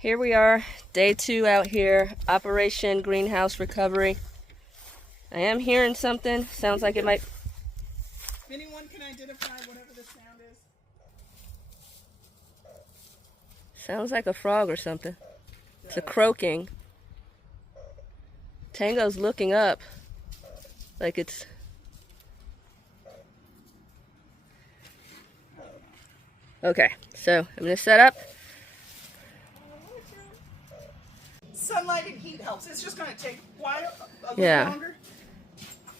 Here we are, day 2 out here, Operation Greenhouse Recovery. I am hearing something. Sounds like it might... If anyone can identify whatever the sound is. Sounds like a frog or something. It's a croaking. Tango's looking up like it's... Okay, so I'm going to set up. Sunlight and heat helps. It's just going to take quite a little longer.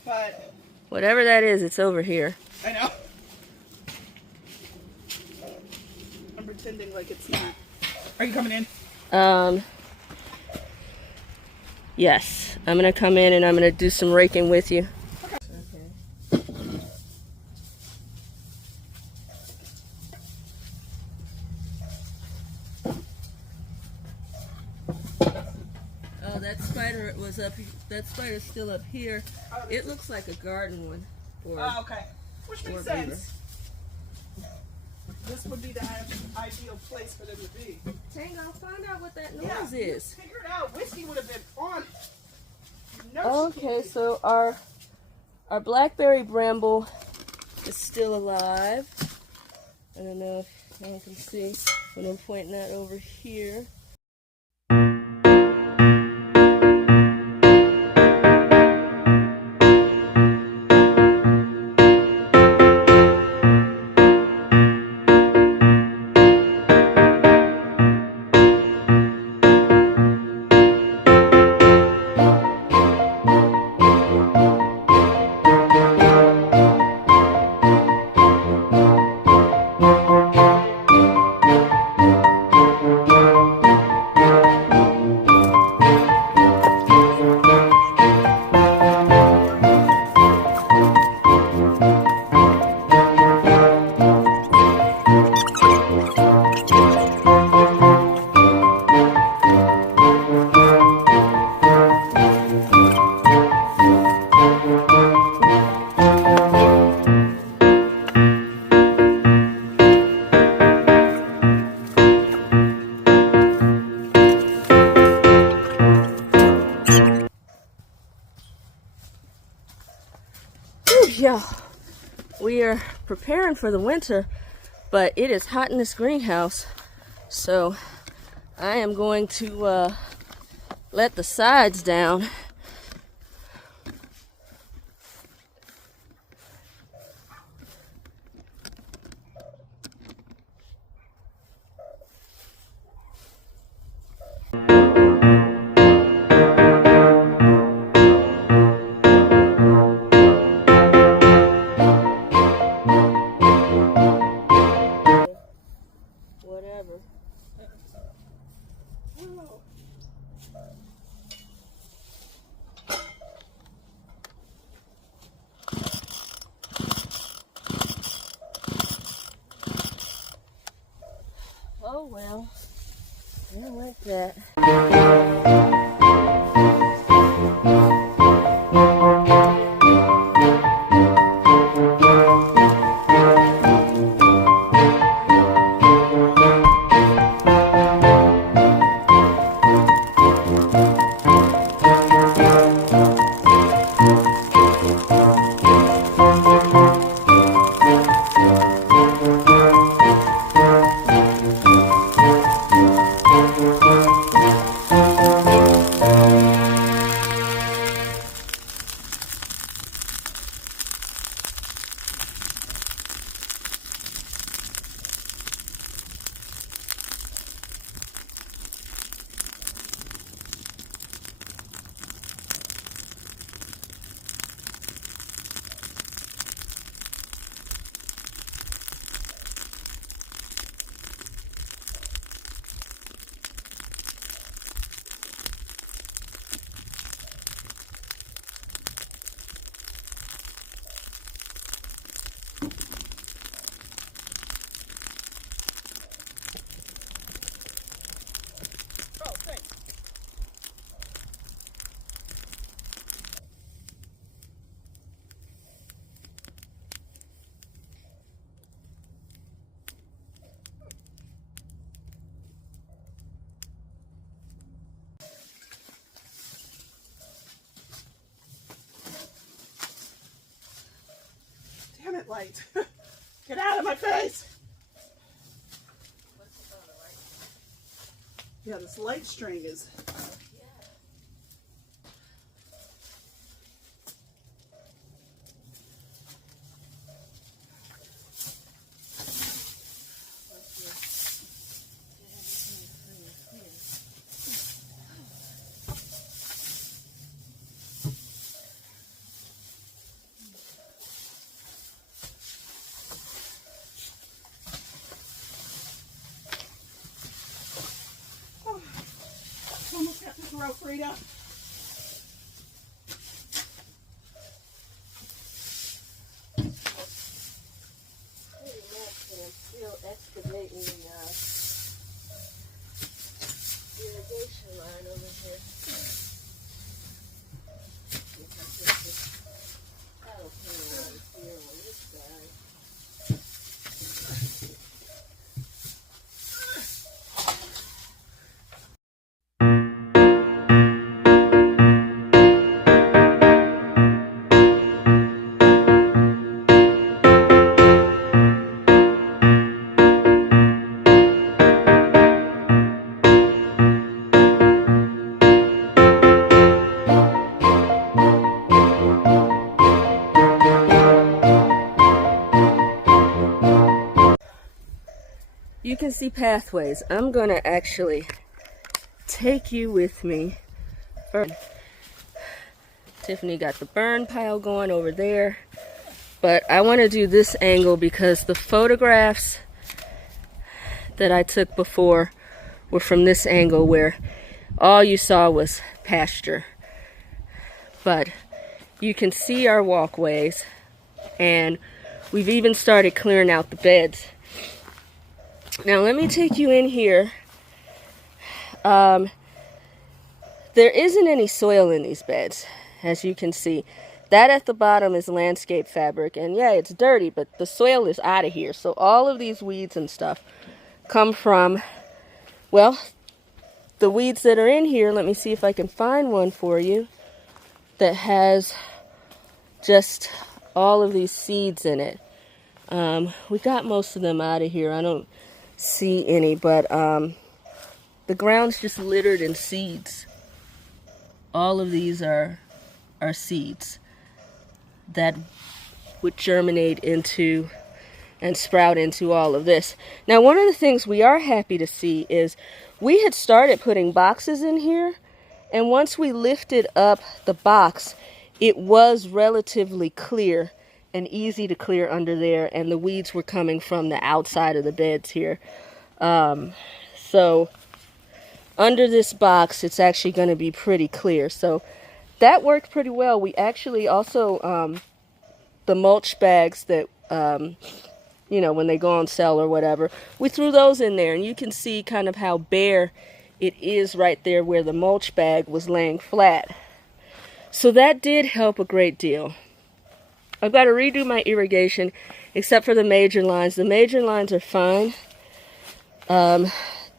But whatever that is, it's over here. I know. I'm pretending like it's not. Are you coming in? Yes. I'm going to come in and I'm going to do some raking with you. Oh, that spider was up. That spider's still up here. It looks like a garden one. Oh, okay. Which makes sense. This would be the ideal place for them to be. Tango, find out what that noise is. Figure it out. Whiskey would have been on it. Okay, so our blackberry bramble is still alive. I don't know if anyone can see, but I'm pointing that over here. Yeah, we are preparing for the winter, but it is hot in this greenhouse, so I am going to let the sides down. Oh well, I don't like that. light. Get out of my face. Yeah, this light string is... Almost got this rope freed up. Pretty much, but I'm still excavating the irrigation line over here. See if I can put this paddle pin right here on this side. You can see pathways. I'm going to actually take you with me. Tiffany got the burn pile going over there. But I want to do this angle because the photographs that I took before were from this angle where all you saw was pasture. But you can see our walkways, and we've even started clearing out the beds. Now let me take you in here. There isn't any soil in these beds, as you can see. That at the bottom is landscape fabric, and yeah, it's dirty, but the soil is out of here. So all of these weeds and stuff come from, well, the weeds that are in here. Let me see if I can find one for you that has just all of these seeds in it. We got most of them out of here. I don't see any, but the ground's just littered in seeds. All of these are seeds that would germinate into and sprout into all of this. Now, one of the things we are happy to see is we had started putting boxes in here, and once we lifted up the box, it was relatively clear and easy to clear under there, and the weeds were coming from the outside of the beds here. So under this box, it's actually going to be pretty clear. So that worked pretty well. We actually also, the mulch bags that, you know, when they go on sale or whatever, we threw those in there, and you can see kind of how bare it is right there where the mulch bag was laying flat. So that did help a great deal. I've got to redo my irrigation, except for the major lines. The major lines are fine.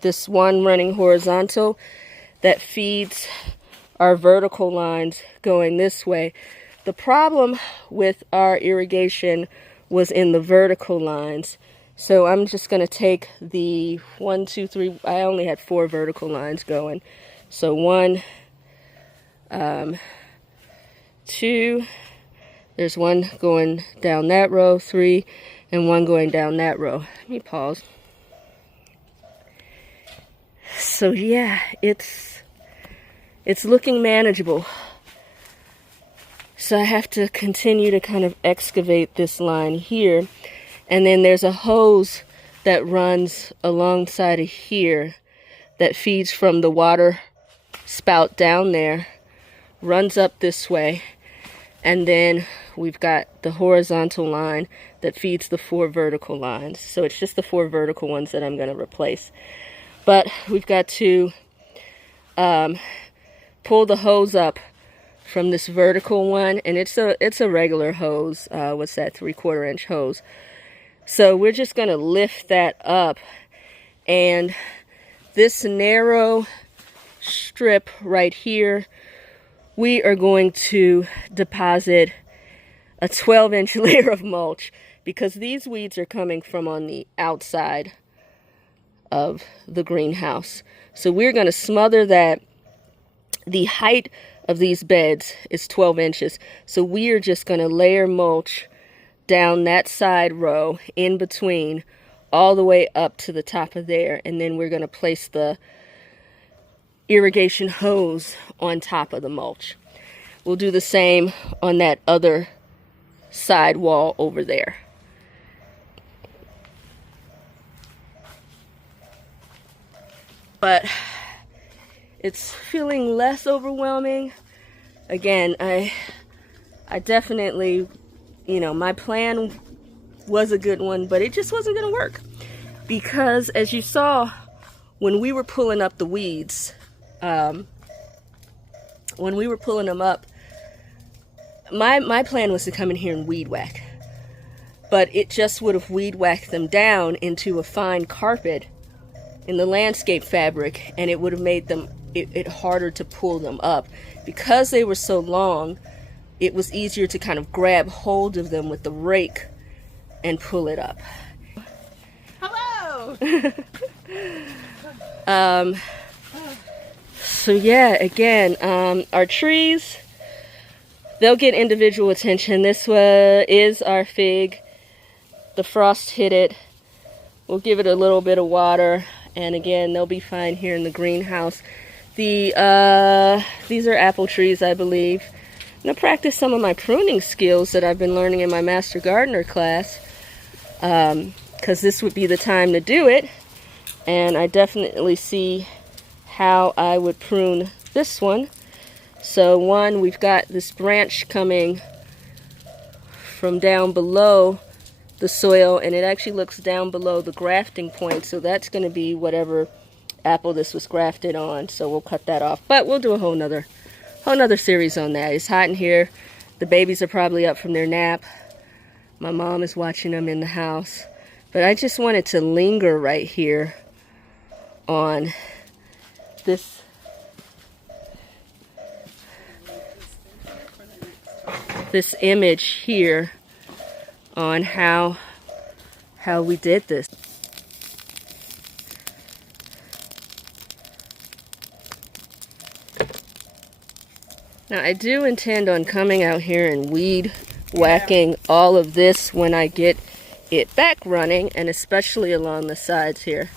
This one running horizontal that feeds our vertical lines going this way. The problem with our irrigation was in the vertical lines. So I'm just going to take the 1, 2, 3, I only had 4 vertical lines going. So 1, 2, there's one going down that row, 3, and one going down that row. Let me pause. So yeah, it's looking manageable. So I have to continue to kind of excavate this line here. And then there's a hose that runs alongside of here that feeds from the water spout down there, runs up this way, and then we've got the horizontal line that feeds the 4 vertical lines. So it's just the 4 vertical ones that I'm going to replace. But we've got to pull the hose up from this vertical one, and it's a regular hose. What's that, 3/4 inch hose? So we're just going to lift that up, and this narrow strip right here, we are going to deposit a 12-inch layer of mulch because these weeds are coming from on the outside of the greenhouse. So we're going to smother that. The height of these beds is 12 inches. So we are just going to layer mulch down that side row in between all the way up to the top of there. And then we're going to place the irrigation hose on top of the mulch. We'll do the same on that other side wall over there. But it's feeling less overwhelming. Again, I definitely, my plan was a good one, but it just wasn't going to work. Because as you saw, when we were pulling up the weeds, when we were pulling them up, my plan was to come in here and weed whack. But it just would have weed whacked them down into a fine carpet in the landscape fabric, and it would have made them it harder to pull them up. Because they were so long, it was easier to kind of grab hold of them with the rake and pull it up. Hello! So yeah, again, our trees, they'll get individual attention. This is our fig. The frost hit it. We'll give it a little bit of water, and again, they'll be fine here in the greenhouse. These are apple trees, I believe. I'm going to practice some of my pruning skills that I've been learning in my Master Gardener class, because this would be the time to do it. And I definitely see how I would prune this one. So we've got this branch coming from down below the soil, and it actually looks down below the grafting point, so that's going to be whatever apple this was grafted on. So we'll cut that off, but we'll do a whole nother series on that. It's hot in here. The babies are probably up from their nap. My mom is watching them in the house, but I just wanted to linger right here on this image here on how we did this. Now, I do intend on coming out here and weed whacking all of this when I get it back running, and especially along the sides here.